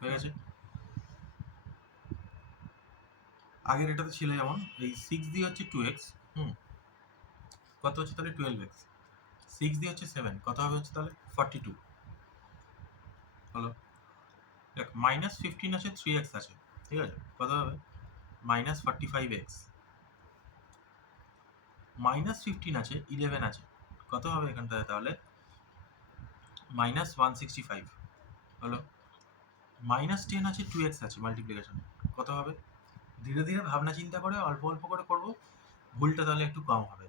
হয়ে গেছে। আগের এটাতে ছিল যেমন এই 6 দিয়ে হচ্ছে 2x, কত হচ্ছে তাহলে 12x, 6 দিয়ে হচ্ছে 7, কত হবে হচ্ছে তাহলে 42 হলো। দেখ -15 আছে, 3x আছে, ঠিক আছে, কত হবে -45x, -15 আছে, 11 আছে, কত হবে এখানটায় তাহলে -165 হলো। -10 আছে, 2x আছে মাল্টিপ্লিকেশন, কত হবে, ধীরে ধীরে ভাবনা চিন্তা করে অল্প অল্প করে করবো, ভুলটা তাহলে একটু কম হবে।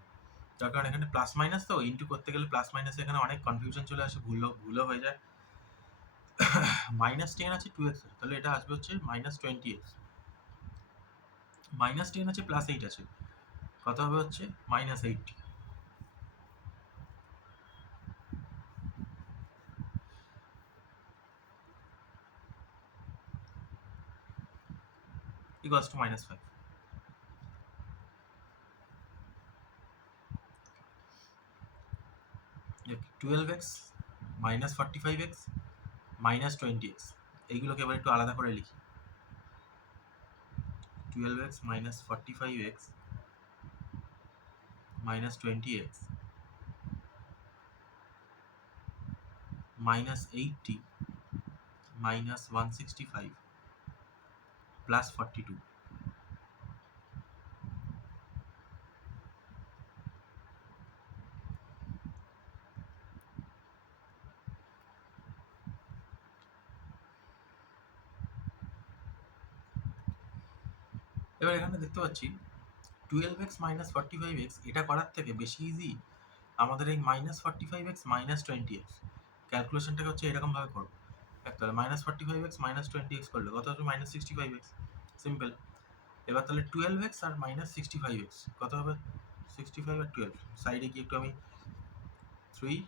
তার কারণ এখানে প্লাস মাইনাস তো ইন্টু করতে গেলে প্লাস মাইনাসে এখানে অনেক কনফিউশন চলে আসে, ভুলও হয়ে যায়। -10 আছে, 2x আছে, তাহলে এটা আসবে হচ্ছে -20x, -10 আছে, +8 আছে, কত হবে হচ্ছে -80 equals to -5। 12x, -45x, -20x, এইগুলোকে এবার একটু আলাদা করে লিখি। 12x -45x -20x -80 -165 +42। এবার এখানে দেখতে পাচ্ছি 12x -45x এটা করার থেকে বেশি ইজি আমাদের এই -45x -20x ক্যালকুলেশনটাকে হচ্ছে এরকমভাবে করবো। তাহলে -45x -20x করলে কত হবে -65x, সিম্পল। এবার তাহলে 12x আর -65x কত হবে, 65 আর 12, সাইডে কি একটু আমি 3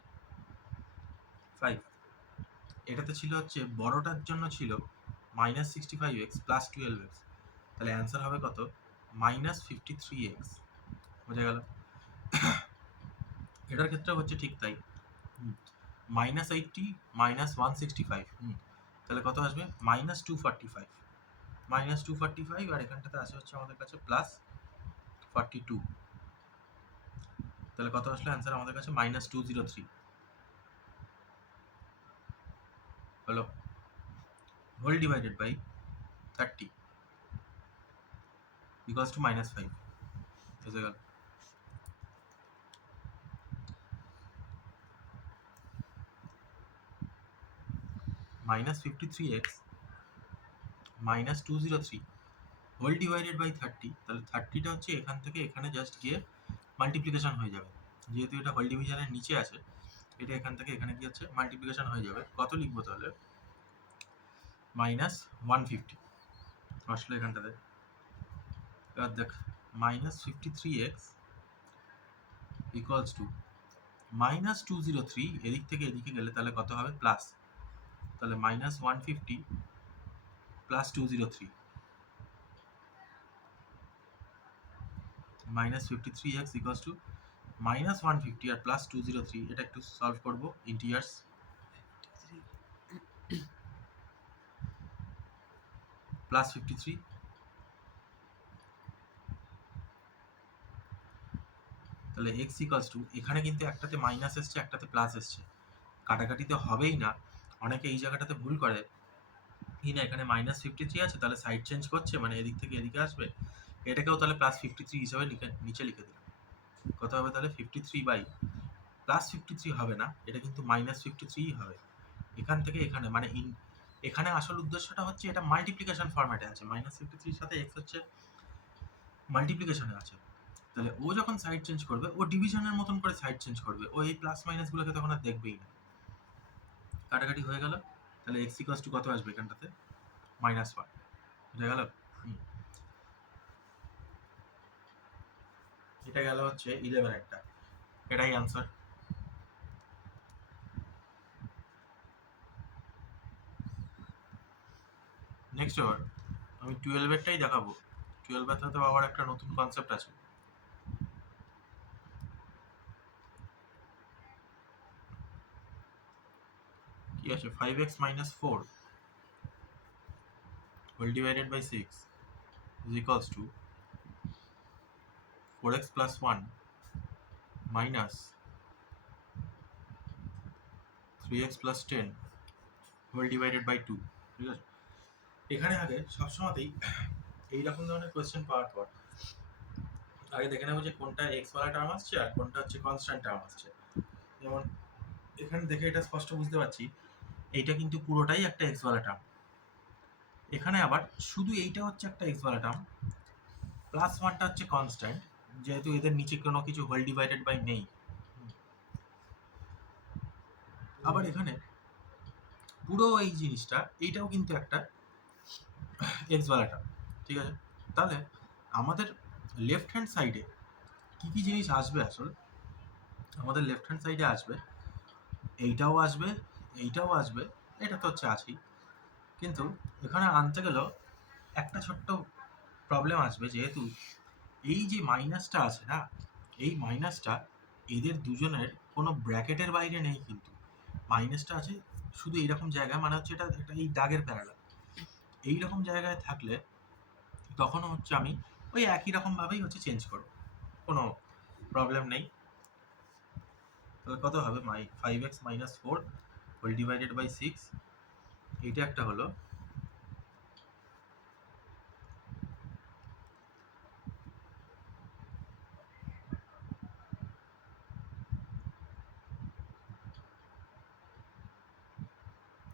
5, এটাতে ছিল হচ্ছে বড়টার জন্য ছিল -65x + 12x, তাহলে অ্যান্সার হবে কত -53x, বোঝা গেল। এটার ক্ষেত্রে হচ্ছে ঠিক তাই, -80 -165, তাহলে কত আসবে -245, -245, আর এখানটাতে আসে হচ্ছে আমাদের কাছে +42, তাহলে কত আসলে অ্যান্সার আমাদের কাছে -203 হলো, whole divided by 30 equals to -5, বুঝে গেল। -53x -203 হোল ডিভাইডেড বাই 30, তাহলে 30টা হচ্ছে এখান থেকে এখানে জাস্ট গিয়ে মাল্টিপ্লিকেশন হয়ে যাবে, যেহেতু এটা হোল ডিভিশনের নিচে আছে, এটা এখান থেকে এখানে কি হচ্ছে মাল্টিপ্লিকেশন হয়ে যাবে। কত লিখবো তাহলে -150 আসলে এখানটাতে। এবার দেখ -53x ইকুয়ালস টু -203, এদিক থেকে এদিকে গেলে তাহলে কত হবে প্লাস, তাহলে -150 + 203 -53x ইকুয়ালস টু -150 আর +203, এটা একটু সলভ করবো ইন্টিজার্স, +53, তাহলে x ইকুয়ালস টু, এখানে কিন্তু একটাতে মাইনাস এসছে একটাতে প্লাস এসছে, কাটাকাটি তো হবেই না, অনেকে এই জায়গাটাতে ভুল করে কি না, এখানে -53 আছে, তাহলে সাইড চেঞ্জ করছে মানে এদিক থেকে এদিকে আসবে, এটাকেও তাহলে +53 হিসাবে নিচে লিখে দিলাম, কত হবে তাহলে 53 বাই +53 হবে না, এটা কিন্তু -53 হবে, এখান থেকে এখানে মানে এখানে আসল উদ্দেশ্যটা হচ্ছে এটা মাল্টিপ্লিকেশন ফরম্যাটে আছে, -53 সাথে x হচ্ছে মাল্টিপ্লিকেশনে আছে, তাহলে ও যখন সাইড চেঞ্জ করবে ও ডিভিশনের মতন করে সাইড চেঞ্জ করবে, ও এই প্লাস মাইনাস গুলোকে তখন আর দেখবেই না, কাটাকাটি হয়ে গেল, তাহলে x ইকুয়ালস টু কত আসবে এখানটাতে -1, বুঝা গেল। এটা গেল হচ্ছে 11 একটা, এটাই অ্যান্সার। নেক্সট এবার আমি 12-এরটাই দেখাবো, 12-এর তো আবার একটা নতুন কনসেপ্ট আছে। কি আছে 5x - 4 whole divided by 6 is equals to 4x plus 1 minus 3x plus 10 whole divided by 2। ঠিক আছে, এখানে আগে সবসময়তেই এইরকম ধরনের কোয়েশ্চেন পাওয়ার পর আগে দেখে নেবো যে কোনটা এক্স ওয়ালা টার্ম আসছে আর কোনটা হচ্ছে কনস্ট্যান্ট টার্ম আসছে। যেমন এখানে দেখে এটা স্পষ্ট বুঝতে পারছি এইটা কিন্তু পুরোটাই একটা এক্স ওয়ালা টার্ম। এখানে আবার শুধু এইটা হচ্ছে একটা এক্স ওয়ালা টার্ম, প্লাস ওয়ানটা হচ্ছে কনস্ট্যান্ট, যেহেতু এদের নিচে কোনো কিছু হোল ডিভাইডেড বাই নেই। আবার এখানে পুরো এই জিনিসটা এইটাও কিন্তু একটা এক্স ওয়ালা টার্ম। ঠিক আছে, তাহলে আমাদের লেফট হ্যান্ড সাইডে কী কী জিনিস আসবে? আসলে আমাদের লেফট হ্যান্ড সাইডে আসবে এইটাও আসবে, এইটাও আসবে, এটা তো হচ্ছে আছেই, কিন্তু এখানে আনতে গেলেও একটা ছোট্ট প্রবলেম আসবে, যেহেতু এই যে মাইনাসটা আছে না, এই মাইনাসটা এদের দুজনের কোনো ব্র্যাকেটের বাইরে নেই, কিন্তু মাইনাসটা আছে শুধু এইরকম জায়গায়, মানে হচ্ছে এটা একটা এই দাগের প্যারালাল এইরকম জায়গায় থাকলে তখনও হচ্ছে আমি ওই একই রকমভাবেই হচ্ছে চেঞ্জ করবো, কোনো প্রবলেম নেই। তাহলে কত হবে? 5x minus 4 whole divided by 6, এইটা একটা হলো।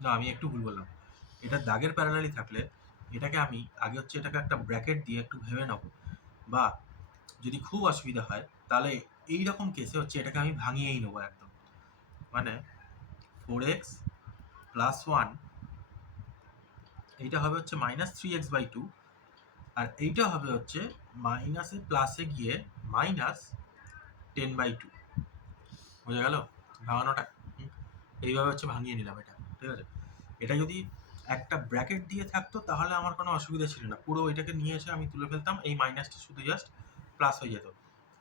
না, আমি একটু ভুল বললাম, এটা দাগের প্যারালালি থাকলে এটাকে আমি আগে হচ্ছে এটাকে একটা ব্র্যাকেট দিয়ে একটু ভেবে নেব, বা যদি খুব অসুবিধা হয় তাহলে এই রকম কেসে হচ্ছে এটাকে আমি ভাঙিয়েই নেবো একদম, মানে 4x প্লাস 1 এইটা হবে হচ্ছে মাইনাস 3x বাই 2, আর এইটা হবে হচ্ছে মাইনাসে প্লাসে গিয়ে মাইনাস 10 বাই 2। বোঝা গেল ভাঙানোটা? এইভাবে হচ্ছে ভাঙিয়ে নিলাম এটা। ঠিক আছে, এটা যদি একটা ব্র্যাকেট দিয়ে থাকতো তাহলে আমার কোনো অসুবিধা ছিল না, পুরো এটাকে নিয়ে এসে আমি তুলে ফেলতাম, এই মাইনাসটা শুধু জাস্ট প্লাস হয়ে যেত,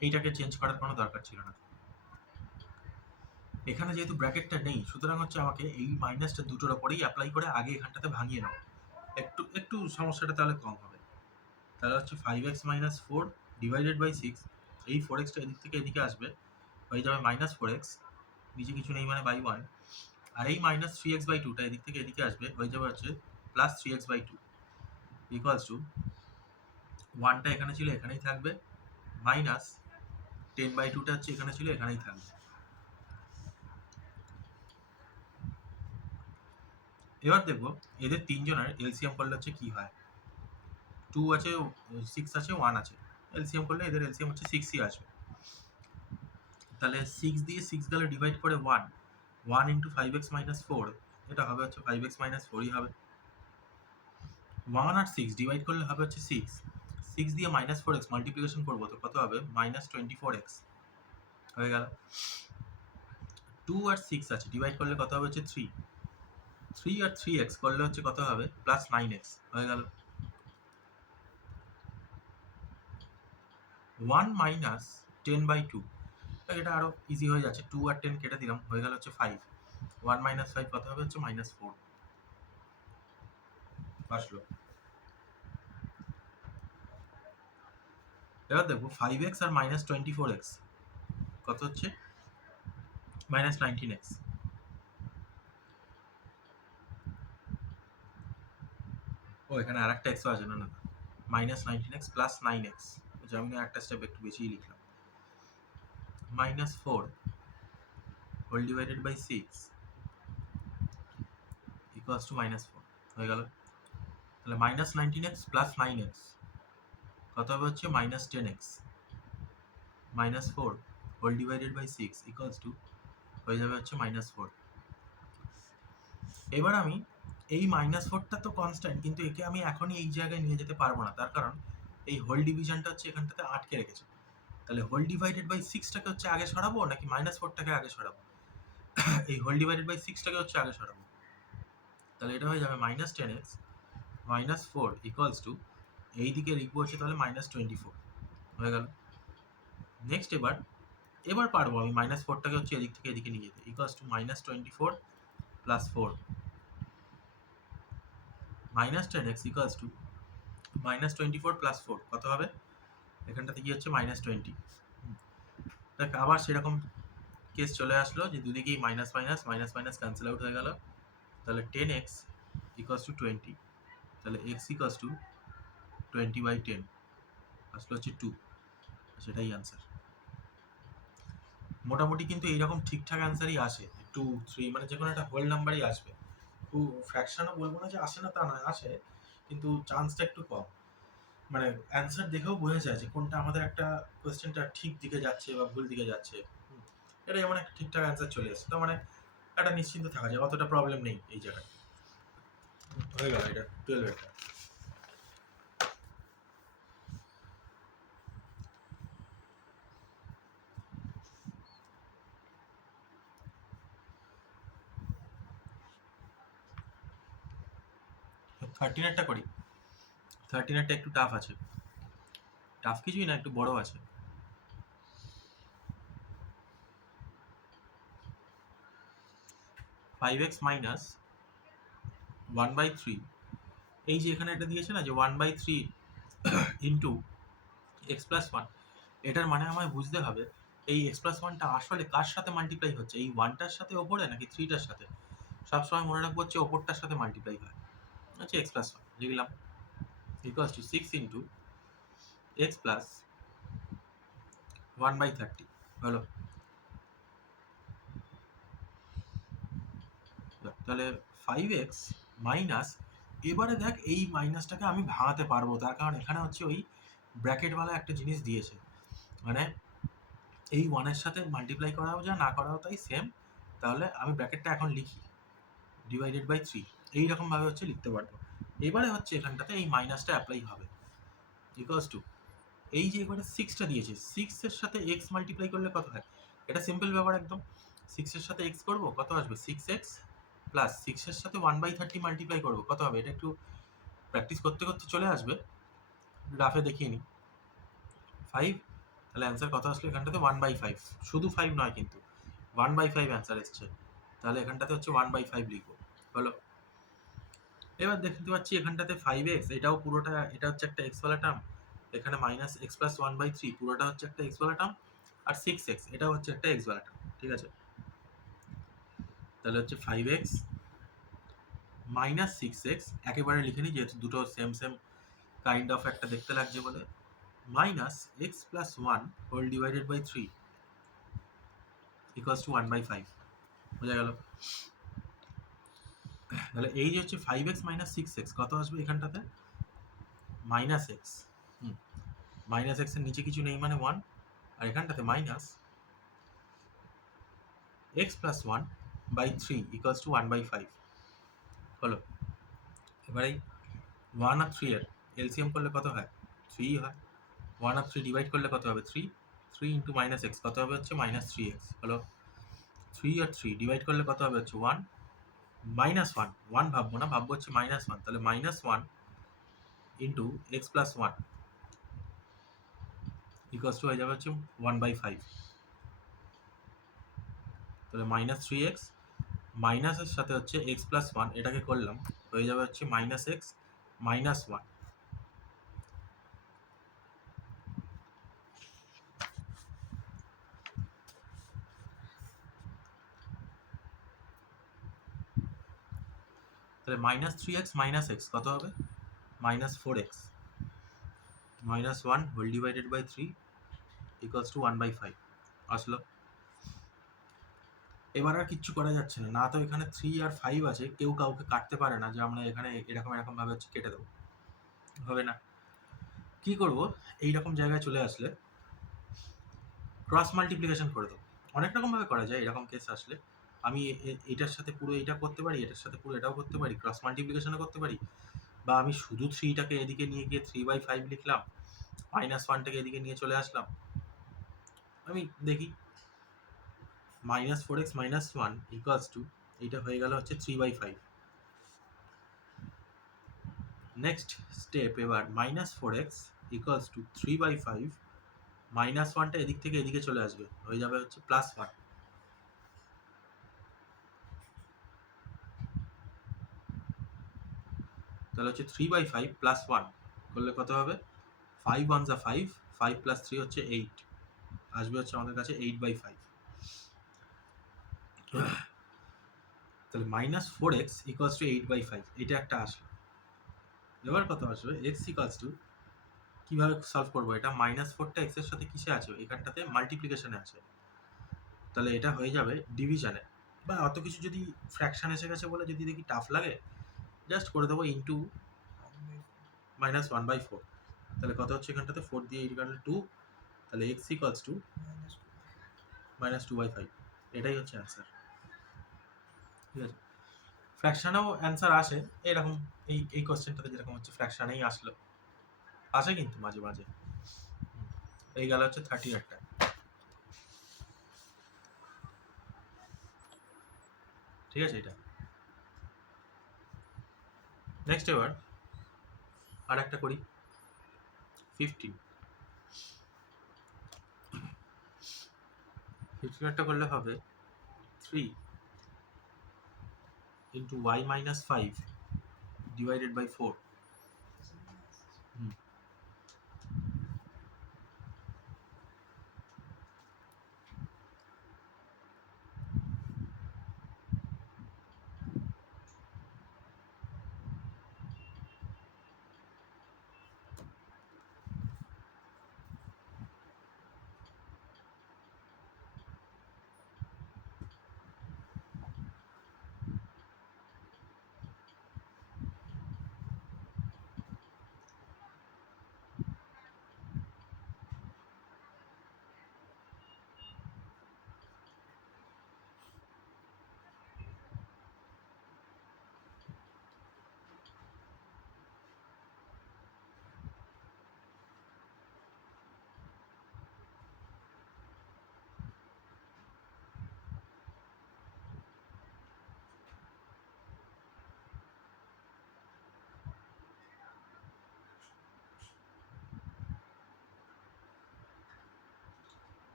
এইটাকে চেঞ্জ করার কোনো দরকার ছিল না। এখানে যেহেতু ব্র্যাকেটটা নেই, সুতরাং হচ্ছে আমাকে এই মাইনাসটা দুটোর ওপরেই অ্যাপ্লাই করে আগে এখানটাতে ভাঙিয়ে নেব, একটু একটু সমস্যাটা তাহলে কম হবে। তাহলে হচ্ছে 5x মাইনাস 4 ডিভাইডেড বাই 6, এই 4xটা এদিক থেকে এদিকে আসবে, হয়ে যাবে মাইনাস 4x, নিচে কিছু নেই মানে বাই 1, আর এই মাইনাস 3x বাই 2টা এদিক থেকে এদিকে আসবে, হয়ে যাবে হচ্ছে plus 3x by 2 equals to 1টা এখানে ছিল এখানেই থাকবে, মাইনাস 10 বাই 2টা হচ্ছে এখানে ছিল এখানেই থাকবে। এবার দেখবো এদের তিনজনের এলসিএম করলে হচ্ছে কি হয়। 2 আছে, 6 আছে, 1 আছে, এলসিএম করলে এদের এলসিএম হচ্ছে 6ই আসবে। তাহলে 6 দিয়ে 6 গেলে ডিভাইড করে 1 ইন্টু 5x মাইনাস 4, এটা হবে হচ্ছে 5x মাইনাস 4ই হবে। 1 আর 6 ডিভাইড করলে হবে হচ্ছে 6 দিয়ে মাইনাস 4x মাল্টিপ্লিকেশন করবো তো কত হবে? মাইনাস 24x হয়ে গেল। 2 আর 6 আছে, ডিভাইড করলে কত হবে? হচ্ছে 3 আর 3x করলে হচ্ছে কত হবে? প্লাস 9x হয়ে গেল। 1 মাইনাস 10 বাই 2, এটা আরো ইজি হয়ে যাচ্ছে, 2 আর 10 কেটে দিলাম, হয়ে গেল হচ্ছে 5। 1 মাইনাস 5 কত হবে? হচ্ছে মাইনাস 4 আসলো। এবার দেখবো 5x আর মাইনাস 24x কত হচ্ছে? Minus 19x। ও এখানে আর একটা এক্সও আছে, না মাইনাস 19x প্লাস 9x, আমি একটা স্টেপ একটু বেশিই লিখলাম, minus 4 whole divided by 6 equals to minus 4 হয়ে গেল। তাহলে মাইনাস 19x প্লাস 9x কত হবে? হচ্ছে minus 10x, minus 4 whole divided by 6 equals to হয়ে যাবে হচ্ছে মাইনাস 4। এবার আমি এই মাইনাস 4টা তো কনস্ট্যান্ট, কিন্তু একে আমি এখনই এই জায়গায় নিয়ে যেতে পারবো না, তার কারণ এই হোল ডিভিশনটা হচ্ছে এখানটাতে আটকে রেখেছে। তাহলে হোল ডিভাইডেড বাই 6টাকে হচ্ছে আগে সরাবো নাকি মাইনাস 4টাকে আগে সরাবো? এই হোল ডিভাইডেড বাই 6টাকে হচ্ছে আগে সরাবো। তাহলে এটা হয়ে যাবে minus 10x minus 4 equals to এই দিকে লিখবো হচ্ছে তাহলে মাইনাস 24 হয়ে গেল। নেক্সট এবার পারবো আমি মাইনাস 4টাকে হচ্ছে এদিক থেকে এদিকে নিয়ে যেতে, equals to minus 24 plus 4 minus 10x equals to minus 24 plus 4 কত হবে? এখানটাতে কি হচ্ছে মাইনাস 20। দেখ আবার সেরকম কেস চলে আসলো যে দুদিকেই minus minus minus minus cancel out হয়ে গেল। তাহলে 10x ইকুয়ালস টু 20, তাহলে x ইকুয়ালস টু 20/10 আসলে হচ্ছে 2, সেটাই অ্যান্সার। মোটামুটি কিন্তু এইরকম ঠিকঠাক অ্যান্সারই আসে, 2 3 মানে যে কোনো একটা হোল নাম্বারই আসবে। খুব ফ্র্যাকশনও বলবো না যে আসে না, তা নয়, আসে, কিন্তু চান্সটা একটু কম। মানে অ্যান্সার দেখেও বোঝা যায় যে কোনটা আমাদের একটা কোয়েশ্চেনটা ঠিক দিকে যাচ্ছে বা ভুল দিকে যাচ্ছে। এটা যেমন একটা ঠিকঠাক অ্যান্সার চলে আসছে, তো মানে একটা নিশ্চিন্ত থাকা যায়, অতটা প্রবলেম নেই এই জায়গায়। হয়ে গেল এটা 12 এটা। থার্টিনেরটা করি। থার্টিনেরটা একটু টাফ আছে, টাফ কিছুই না, একটু বড় আছে। 5x মাইনাস 1/3, এই যে এখানে এটা দিয়েছে না যে 1/3 ইন্টু এক্স প্লাস 1, এটার মানে আমায় বুঝতে হবে এই এক্স প্লাস 1টা আসলে কার সাথে মাল্টিপ্লাই হচ্ছে, এই 1টার সাথে ওপরে নাকি 3টার সাথে। সবসময় মনে রাখবো হচ্ছে ওপরটার সাথে মাল্টিপ্লাই হয়, হচ্ছে এক্স প্লাস 1 লিখলাম equals to 6 into x plus 1/30 হলো। তাহলে 5x মাইনাস, এবারে দেখ এই মাইনাসটাকে আমি ভাঙাতে পারবো, তার কারণ এখানে হচ্ছে ওই ব্র্যাকেটওয়ালা একটা জিনিস দিয়েছে, মানে এই 1-এর সাথে মাল্টিপ্লাই করাও যা না করাও তাই সেম। তাহলে আমি ব্র্যাকেটটা এখন লিখি ডিভাইডেড বাই 3, এইরকমভাবে হচ্ছে লিখতে পারবো। এবারে হচ্ছে এখানটাতে এই মাইনাসটা অ্যাপ্লাই হবে ইকুয়ালস টু এই যে এবারে 6টা দিয়েছে, 6-এর সাথে এক্স মাল্টিপ্লাই করলে কত হয়? এটা সিম্পল ব্যাপার একদম। 6-এর সাথে এক্স করবো, কত আসবে? 6x প্লাস 6-এর সাথে 1/30 মাল্টিপ্লাই করবো, কত হবে? এটা একটু প্র্যাকটিস করতে করতে চলে আসবে, গ্রাফে দেখিয়ে নিই। 5, তাহলে অ্যান্সার কত আসলো এখানটাতে? 1/5, শুধু 5 নয় কিন্তু 1/5 অ্যান্সার এসছে। তাহলে এখানটাতে হচ্ছে 1/5 লিখবো, হলো। এবার দেখতে পাচ্ছি এখানটাতে 5x, এটাও পুরোটা, এটা হচ্ছে একটা এক্স ওয়ালা টার্ম, এখানে মাইনাস এক্স প্লাস 1/3 পুরোটা হচ্ছে একটা এক্স ওয়ালা টার্ম, আর 6x এটাও হচ্ছে একটা এক্স ওয়ালা টার্ম, ঠিক আছে। তাহলে হচ্ছে 5x মাইনাস 6x, একেবারে লিখে নিই যেহেতু দুটো সেম সেম কাইন্ড অফ একটা দেখতে লাগছে বলে, minus x plus 1 whole divided by 3 equals to 1/5, বোঝা গেল। তাহলে এই যে হচ্ছে 5x মাইনাস 6x কত আসবে এখানটাতে? মাইনাস এক্স, মাইনাস এক্স এর নিচে কিছু নেই মানে 1, আর এখানটাতে minus x plus 1/3 equals to 1/5, হলো। এবার এই 1 আর 3 এর এলসিএম করলে কত হয়? 3 হয়। 1 আর 3 ডিভাইড করলে কত হবে? 3, 3 ইন্টু মাইনাস এক্স কত হবে? হচ্ছে মাইনাস 3x, হলো। 3 আর 3 ডিভাইড করলে কত হবে? হচ্ছে 1, মাইনাস 1, 1 ভাববো না, ভাববো হচ্ছে মাইনাস 1, তাহলে minus 1 into x plus 1 equals to হয়ে যাবে হচ্ছে 1/5, তাহলে মাইনাস 3x মাইনাসের সাথে হচ্ছে এক্স প্লাস 1 এটাকে করলাম, হয়ে যাবে হচ্ছে মাইনাস এক্স মাইনাস 1। তাহলে মাইনাস 3x মাইনাস এক্স কত হবে? Minus 4x minus 1 whole divided by 3 equals to 1/5 আসলো। এবার আর কিচ্ছু করা যাচ্ছে না, না তো এখানে 3 আর 5 আছে, কেউ কাউকে কাটতে পারে না যে আমরা এখানে এরকম এরকম ভাবে হচ্ছে কেটে দেবো, হবে না। কি করব? এইরকম জায়গায় চলে আসলে ক্রস মাল্টিপ্লিকেশন করে দেবো। অনেক রকমভাবে করা যায় এরকম কেস আসলে। আমি এটার সাথে পুরো এইটা করতে পারি, এটার সাথে পুরো এটাও করতে পারি, ক্রস মাল্টিপ্লিকেশনও করতে পারি, বা আমি শুধু 3টাকে এদিকে নিয়ে গিয়ে 3/5 লিখলাম, মাইনাস 1টাকে এদিকে নিয়ে চলে আসলাম। আমি দেখি minus 4x minus 1 equals to এইটা হয়ে গেল হচ্ছে 3/5। নেক্সট স্টেপ, এবার minus 4x equals to 3/5, minus 1টা এদিক থেকে এদিকে চলে আসবে, হয়ে যাবে হচ্ছে প্লাস 1। তাহলে হচ্ছে 3/5 প্লাস 1 করলে কত হবে? 5 1 যা 5, 5 প্লাস 3 হচ্ছে 8, আসবে হচ্ছে আমাদের কাছে 8/5। তাহলে মাইনাস 4x ইকুয়ালস টু 8/5, এটা একটা আসলো। এবার কত আসবে? x ইকুয়ালস টু, কীভাবে সলভ করবো এটা? -4টা x এর সাথে কিসে আছে? এখানটাতে মাল্টিপ্লিকেশনে আছে, তাহলে এটা হয়ে যাবে ডিভিশনে। বা অত কিছু যদি ফ্র্যাকশন এসে গেছে বলে যদি দেখি টাফ লাগে, জাস্ট করে দেবো ইন্টু -1/4। তাহলে কত হচ্ছে এখানটাতে? 4 দিয়ে 8 2, তাহলে x ইকুয়ালস টু -2/5। এটাই হচ্ছে অ্যান্সার। ঠিক আছে, ফ্র্যাকশনেও অ্যান্সার আসে এরকম। এই কোশ্চেনটাতে যেরকম হচ্ছে ফ্র্যাকশনেই আসলো, আসে কিন্তু মাঝে মাঝে। এই গেল হচ্ছে 30 একটা। ঠিক আছে, এটা নেক্সট। এবার আর একটা করি, 15 একটা করলে হবে 3 into y minus 5 divided by 4।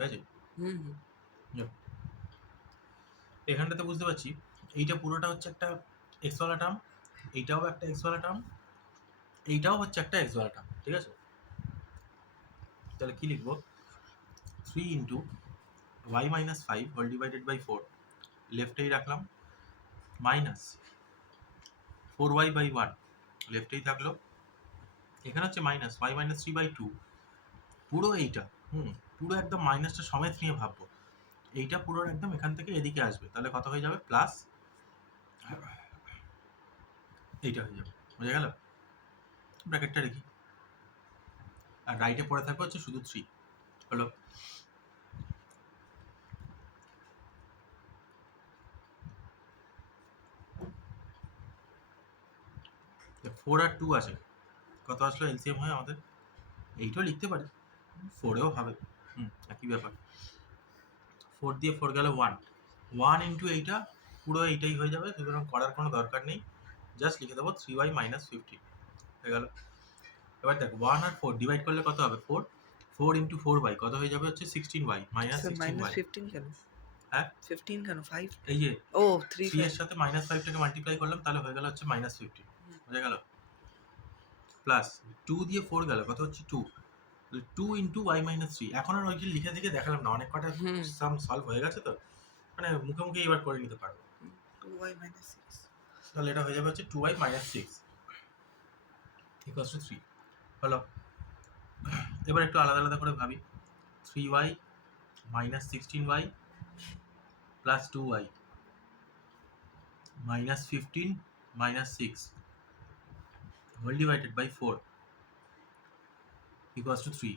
ঠিক আছে, এখানটাতে বুঝতে পারছি এইটা পুরোটা হচ্ছে একটা এক্সওয়ালা টার্ম, এইটাও একটা এক্সওয়ালা টার্ম, এইটাও হচ্ছে একটা এক্সওয়ালা টার্ম। ঠিক আছে, তাহলে কি লিখবো? 3 into y minus 5 whole divided by 4, লেফটেই রাখলাম, মাইনাস 4y বাই 1 লেফটেই থাকলো, এখানে হচ্ছে মাইনাস y মাইনাস 3/2, পুরো এইটা পুরো একদম মাইনাসটা সমেত নিয়ে ভাববো, এইটা পুরো একদম এখান থেকে এদিকে আসবে, তাহলে কত হয়ে যাবে? প্লাস এইটা হয়ে যাবে। বোঝা গেল? ব্র্যাকেটটা রেখি, আর রাইটে পড়ে থাকবে হচ্ছে শুধু 3 হলো। ফোর আর 2 আছে, কত আসলো এলসিএম হয় আমাদের? এইটাও লিখতে পারি, 4এও হবে, একই ব্যাপার। 4 দিয়ে 4 গেল 1, 1 ইন্টু এইটা, পুরো এইটাই হয়ে যাবে, সুতরাং করার কোনো দরকার নেই, জাস্ট লিখে দেবো 3y মাইনাস 15 হয়ে গেল। এবার দেখ 1 আর 4 ডিভাইড করলে কত হবে? 4, 4 ইন্টু 4y কত হয়ে যাবে? হচ্ছে 16y মাইনাস 16y। 15 কেন? হ্যাঁ 15 কেন? 5? এই যে ও 3 3 এর সাথে -5টাকে মাল্টিপ্লাই করলাম, তাহলে হয়ে গেল হচ্ছে -15, বুঝা গেল? প্লাস 2 দিয়ে 4 গেল, কত হচ্ছে? 2, 2 ইন্টু y মাইনাস 3। এখন আর ওইটা লিখে থেকে দেখালাম না, অনেক কটা সাম সলভ হয়ে গেছে তো, মানে মুখে মুখে এবার করে নিতে পারবো। 2y minus 6 তাহলে এটা হয়ে যাবে হচ্ছে 2y minus 6 equals to 3 হলো। এবার একটু আলাদা আলাদা করে ভাবি। 3y minus 16y plus 2y minus 15 minus 6 whole divided by 4 equals to 3.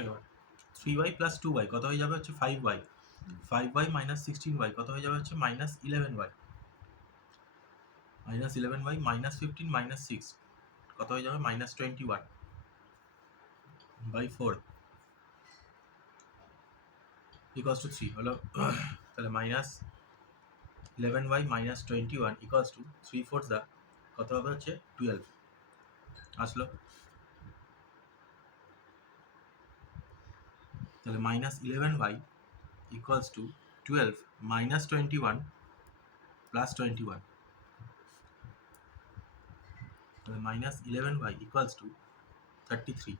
এবার 3y plus 2y কত হয়ে যাবে হচ্ছে 5y 5y minus 16y কত হয়ে যাবে হচ্ছে minus 11y minus 11y minus 15 minus 6 কত হয়ে যাবে minus 21 by 4 equals to 3 হলো। তাহলে minus 11y minus 21 equals to 3 4 দা কত হবে হচ্ছে 12 আসলো। তাহলে minus 11y equals to 12 minus 21 plus 21 তাহলে minus 11y equals to 33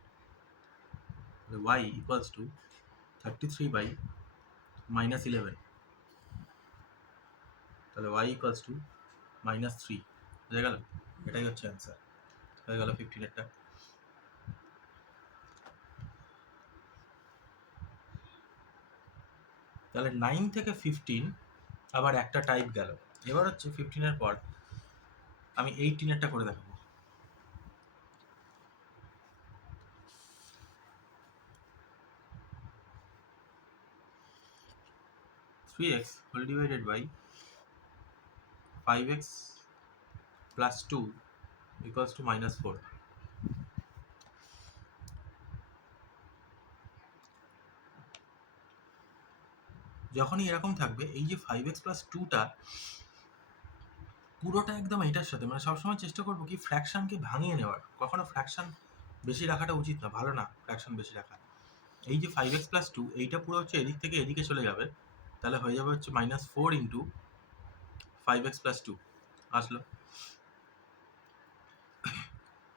তাহলে y equals to 33 by minus 11 তাহলে y equals to minus 3 বুঝে গেল? এটাই হচ্ছে অ্যান্সার। হয়ে গেল 15 এরটা। তাহলে 9 থেকে 15 আবার একটা টাইপ গেল। এবার হচ্ছে 15 এর পর আমি 18 এরটা করে দেখাবো। 3x whole divided by 5x plus 2 equals to minus 4 যখনই এরকম থাকবে এই যে 5x plus 2টা পুরোটা একদম এইটার সাথে, মানে সবসময় চেষ্টা করবো কি ফ্র্যাকশনকে ভাঙিয়ে নেওয়ার। কখনো ফ্র্যাকশন বেশি রাখাটা উচিত না, ভালো না ফ্র্যাকশন বেশি রাখা। এই যে 5x plus 2 এইটা পুরো হচ্ছে এদিক থেকে এদিকে চলে যাবে, তাহলে হয়ে যাবে হচ্ছে minus 4 into 5x plus 2 আসলো।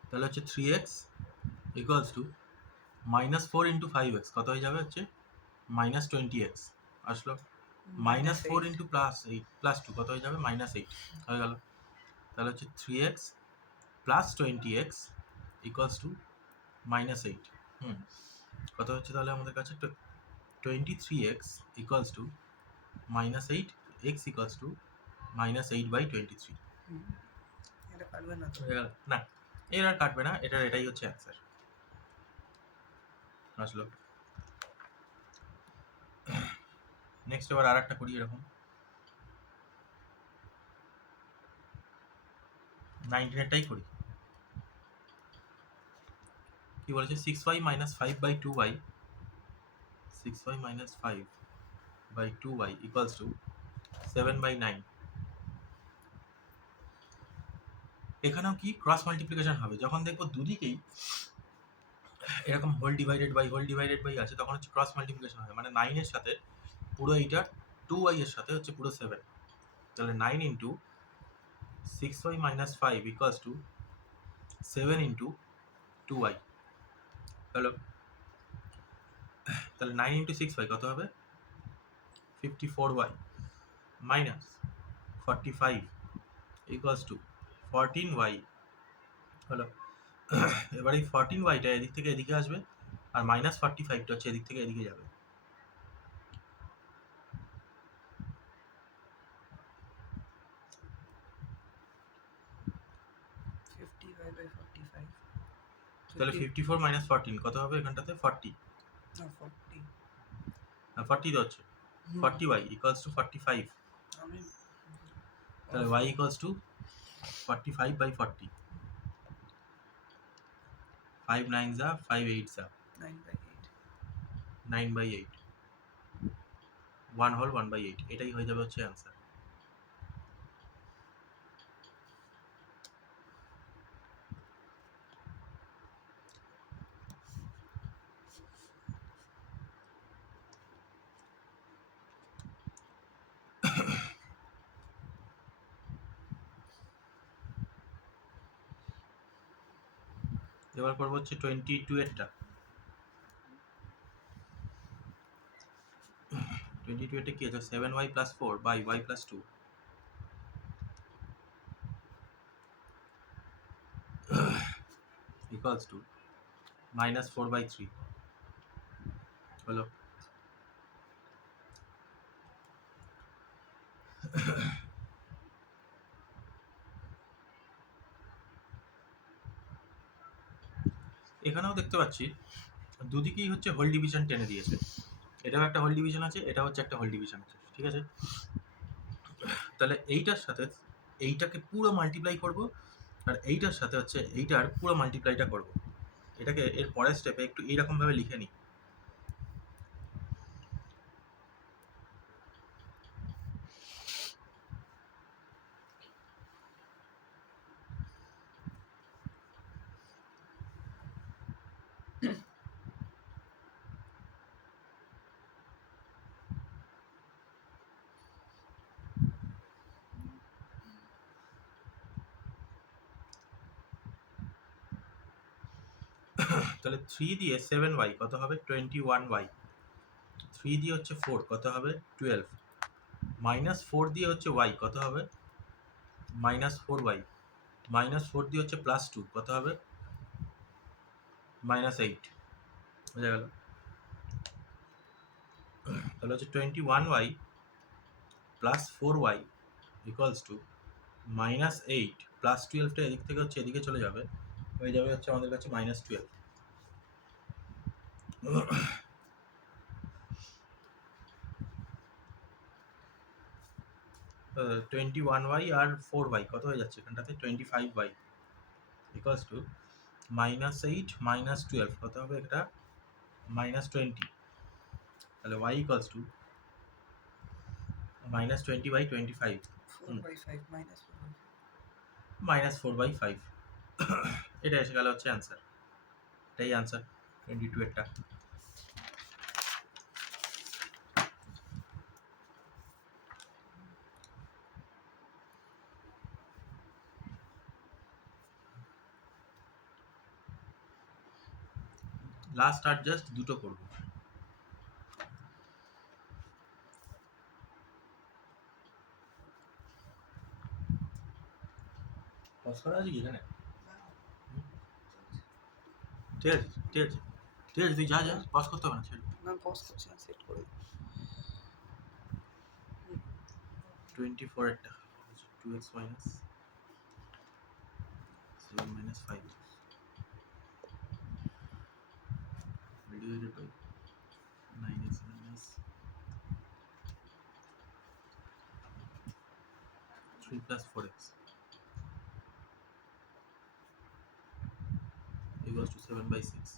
তাহলে হচ্ছে 3x equals to minus 4 into 5x কত হয়ে যাবে হচ্ছে minus 20x আসলো। minus 4 into plus 8 plus 2 কত হয়ে যাবে minus 8 হয়ে গেল। তাহলে হচ্ছে 3x plus 20x equals to minus 8 কত হচ্ছে তাহলে আমাদের কাছে 23x equals to minus 8 x equals to minus 8 by 23 এটা কাটবে না তো? হয়ে গেল না, এর আর কাটবে না, এটাই হচ্ছে অ্যান্সার আসলো। নেক্সট এবার আর একটা করি এরকম 19এরটাই করি। কি বলেছে 6y minus 5 by 2y 6y minus 5 by 2y equals to 7 by 9। এখানেও কি ক্রস মাল্টিপ্লিকেশন হবে, যখন দেখবো দুদিকেই এরকম হোল ডিভাইডেড বাই আছে তখন হচ্ছে ক্রস মাল্টিপ্লিকেশন হবে, মানে 9 এর সাথে পুরো এইটার 2y এর সাথে হচ্ছে পুরো 7। তাহলে 9 into 6y minus 5 equals to 7 into 2y হলো। তাহলে 9 into 6y কত হবে 54y minus 45 equals to 14y হলো। এবার এই 14yটা এদিক থেকে এদিকে আসবে আর মাইনাস 45টা হচ্ছে এদিক থেকে এদিকে যাবে। তাহলে 54 minus 14 কত হবে এখানটাতে 40 40 তো হচ্ছে 40y equals to 45 তাহলে y equals to 45 by 40 5 9s are 5 8s are 9 by 8 1 whole 1 by 8 এটাই হয়ে যাবে হচ্ছে অ্যান্সার। এবার করবো হচ্ছে 22 এরটা। 22 এরটা কি আছে? 7y plus 4 by y plus 2 equals to minus 4 by 3 হলো। এখানেও দেখতে পাচ্ছি দুদিকেই হচ্ছে হোল ডিভিশন টেনে দিয়েছে। এটাও একটা হোল ডিভিশন আছে, এটা হচ্ছে একটা হোল ডিভিশন আছে, ঠিক আছে? তাহলে এইটার সাথে এইটাকে পুরো মাল্টিপ্লাই করব, আর এইটার সাথে হচ্ছে এইটার পুরো মাল্টিপ্লাইটা করব। এটাকে এর পরের স্টেপে একটু এইরকমভাবে লিখে নিই। তাহলে 3 দিয়ে 7y কত হবে? 21y। 3 দিয়ে হচ্ছে 4 কত হবে? 12। মাইনাস 4 দিয়ে হচ্ছে y কত হবে? Minus 4y। মাইনাস 4 দিয়ে হচ্ছে প্লাস 2 কত হবে? মাইনাস 8। বোঝা গেল? তাহলে হচ্ছে 21y plus 4y equals to minus 8 plus 12টা এদিক থেকে হচ্ছে এদিকে চলে যাবে, হয়ে যাবে হচ্ছে আমাদের কাছে মাইনাস 12। 21y আর 4y কত হয়ে যাচ্ছে এখানটাতে? 25y equals to minus 8 minus 12 কত হবে? এটা মাইনাস 20। তাহলে y equals to minus 20/25 4/5 minus 4/5 minus 4/5। এটা এসে গেল হচ্ছে অ্যান্সার। এটাই অ্যান্সার 22 এরটা। লাস্ট আর জাস্ট দুটো করবো। পজ করা আছে কি এখানে? ঠিক আছে ঠিক আছে ঠিক আছে, তুই যা যা, পজ করতে হবে না, ছেড়ে। না পজ করছি না, সেট করে 24 এরটা 2x minus 7 minus 5 divided by 9x minus 3 plus 4x equals to 7/6.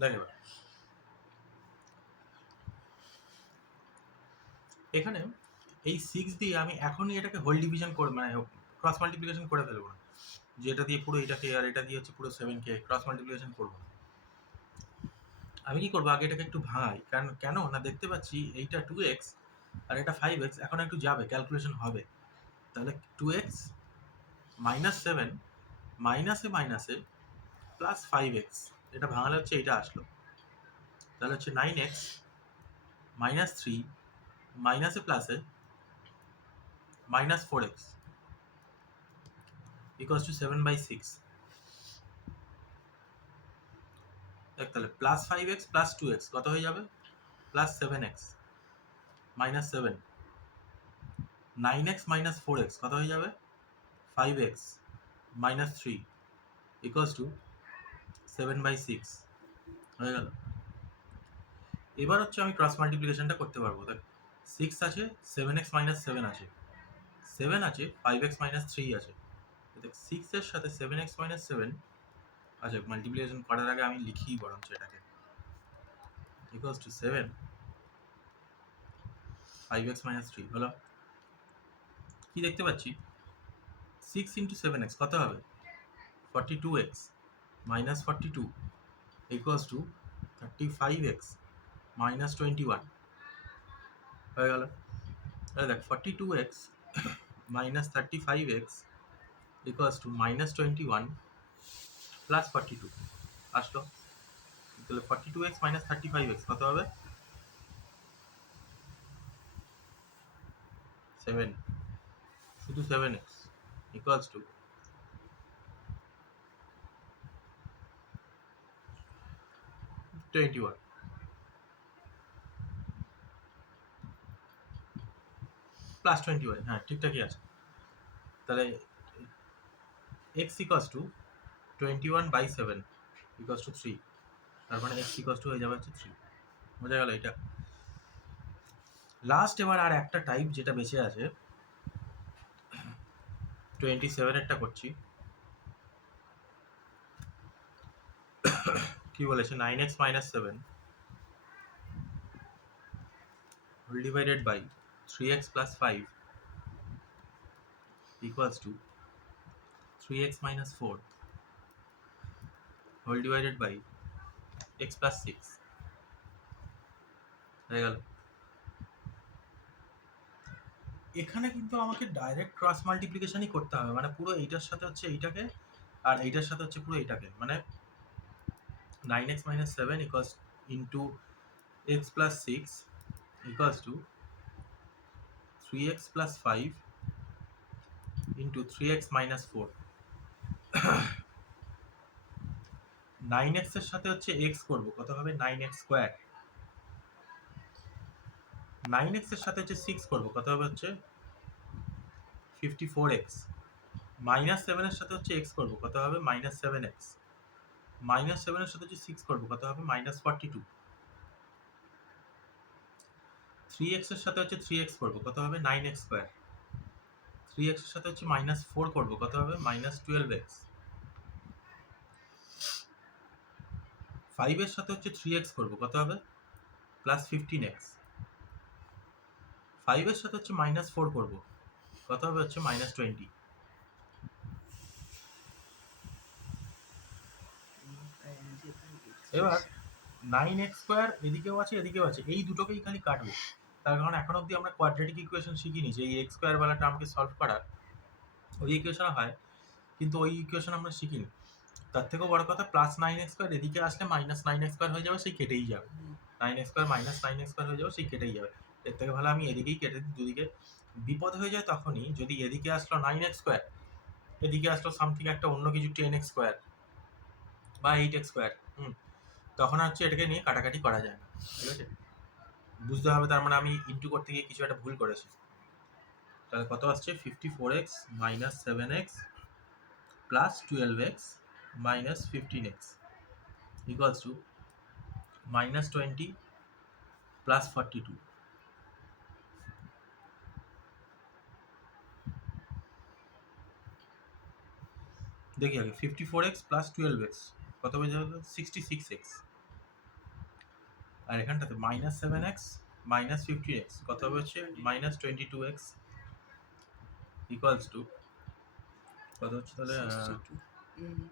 দেখ এবার এখানে এই 6 দিয়ে আমি এখনই এটাকে হোল ডিভিশন করে মানে ক্রস মাল্টিপ্লিকেশন করে ফেলবো না, যে এটা দিয়ে পুরো এটাকে আর এটা দিয়ে হচ্ছে পুরো 7কে ক্রস মাল্টিপ্লিকেশন করবো না। আমি কি করবো, আগে এটাকে একটু ভাঙাই, কারণ কেন না দেখতে পাচ্ছি এইটা 2x আর এটা 5x, এখন একটু যাবে ক্যালকুলেশন হবে। তাহলে 2x মাইনাস 7 মাইনাসে মাইনাসে প্লাস 5x, এটা ভাঙালে হচ্ছে এটা আসলো, তাহলে হচ্ছে 9x মাইনাস 3 মাইনাসে প্লাসে মাইনাস 4x ইকুয়ালস টু 7/6। দেখ তাহলে প্লাস 5x প্লাস 2x কত হয়ে যাবে, plus 7x minus 7, 9x minus 4x কত হয়ে যাবে, 5x মাইনাস 3 ইকুয়ালস টু 7/6 হয়ে গেল। এবার হচ্ছে আমি ক্রস মাল্টিপ্লিকেশনটা করতে পারবো। দেখ 6 আছে, 7x মাইনাস 7 আছে, 7 আছে, 5x মাইনাস 3 আছে। দেখ 6 এর সাথে 7x মাইনাস 7, আচ্ছা মাল্টিপ্লিকেশন করার আগে আমি লিখি বরঞ্চ এটাকে, ইকুয়ালস টু 7 5x মাইনাস 3 হলো। কি দেখতে পাচ্ছি, 6 ইন্টু 7x কত হবে, 42x minus 42 equals to 35x minus 21 হয়ে গেল। তাহলে দেখ 42x minus 35x equals to minus 21 plus 42 আসলো। তাহলে 42x মাইনাস 35x কত হবে, 7, শুধু 7x ইকুয়ালস টু 21 প্লাস 21, হ্যাঁ ঠিকঠাকই আছে। তাহলে x equals to 21/7 equals to 3, তার মানে x ইকুয়ালস টু হয়ে যাবে হচ্ছে 3। বোঝা গেল এটা। লাস্ট এবার আর একটা টাইপ যেটা বেঁচে আছে, 27 এরটা করছি। কি বলেছে, 9x minus 7 whole divided by 3x plus 5 equals to 3x minus 4 whole divided by x plus 6 হয়ে গেল। এখানে কিন্তু আমাকে ডাইরেক্ট ক্রস মাল্টিপ্লিকেশনই করতে হবে, মানে পুরো এইটার সাথে হচ্ছে এইটাকে আর এইটার সাথে হচ্ছে পুরো এইটাকে, মানে 9x minus 7 equals into x plus 6 equals to 3x plus 5 into 3x minus 4। 9x এর সাথে হচ্ছে x করব, কত হবে 9x স্কয়ার। 9x এর সাথে হচ্ছে 6 করব, কত হবে হচ্ছে 54x। মাইনাস 7 এর সাথে হচ্ছে x করব, কত হবে মাইনাস 7x। মাইনাস 7 এর সাথে হচ্ছে 6 করব, কত হবে মাইনাস 42। 3x এর সাথে হচ্ছে 3x করব, কত হবে 9x স্কয়ার। 3x এর সাথে হচ্ছে মাইনাস 4 করব, কত হবে মাইনাস 12x। 5 এর সাথে হচ্ছে 3x করব, কত হবে প্লাস 15x। 5 এর সাথে হচ্ছে মাইনাস 4 করব, কত হবে হচ্ছে মাইনাস 20। এবার 9x স্কয়ার এদিকেও আছে এদিকেও আছে, এই দুটোকেই খালি কাটবো, তার কারণ এখন অবধি আমরা কোয়াড্রেটিক ইকুয়েশন শিখিনি, যে এই x স্কয়ার ওয়ালা টার্মকে সলভ করার ওই ইকুয়েশন হয়, কিন্তু ওই ইকুয়েশন আমরা শিখিনি। তার থেকেও বড় কথা, প্লাস 9x স্কয়ার এদিকে আসলে মাইনাস 9x স্কয়ার হয়ে যাবে, সেই কেটেই যাবে। 9x square minus 9x square হয়ে যাবে, সেই কেটেই যাবে। এর থেকে ভালো আমি এদিকেই কেটে দিই, দুদিকে। বিপদ হয়ে যায় তখনই যদি এদিকে আসলো 9x স্কয়ার, এদিকে আসলো সামথিং একটা অন্য কিছু 10x স্কয়ার বা 8x স্কয়ার, তখন হচ্ছে এটাকে নিয়ে কাটাকাটি করা যায় না, ঠিক আছে? বুঝতে হবে, তার মানে আমি ইন্টু করতে গিয়ে কিছু একটা ভুল করেছি। তাহলে কত আসছে 54x minus 7x plus 12x minus 15x equals to minus 20 plus 42। দেখি আগে 54x প্লাস 12x কত হয়ে যাবে, 66x। আর এখানটাতে minus seven x minus fifteen x কত হবে হচ্ছে মাইনাস 22x ইকুয়ালস টু কত হচ্ছে তাহলে 62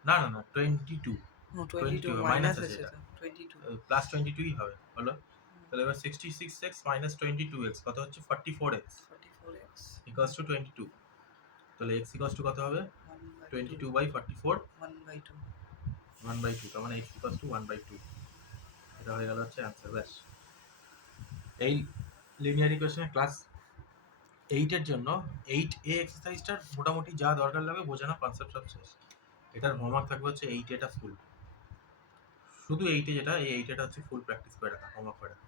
না না না 22 নো 22 22 মাইনাস মাইনাস আছে আছে এটা তো 22 প্লাস 22ই হবে হলো তাহলে এবার 66x মাইনাস 22x কত হচ্ছে 44x 44x ইকুয়ালস টু 22 তাহলে x ইকুয়ালস টু কত হবে 22 বাই 44 1/2 1/2 তার মানে x ইকুয়ালস টু 1/2 এটা হয়ে গেল হচ্ছে অ্যান্সার ব্যাস এই লিনিয়ার ইকুয়েশনের ক্লাস 8 এর জন্য 8A এক্সারসাইজটার মোটামুটি যা দরকার লাগে বোঝানো কনসেপ্ট সব শেষ এটার হোমওয়ার্ক থাকবে হচ্ছে 8 এটা ফুল শুধু 8 যেটা এই 8 এটা হচ্ছে ফুল প্র্যাকটিস করে রাখা হোমওয়ার্ক করে রাখা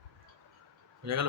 বুঝে গেল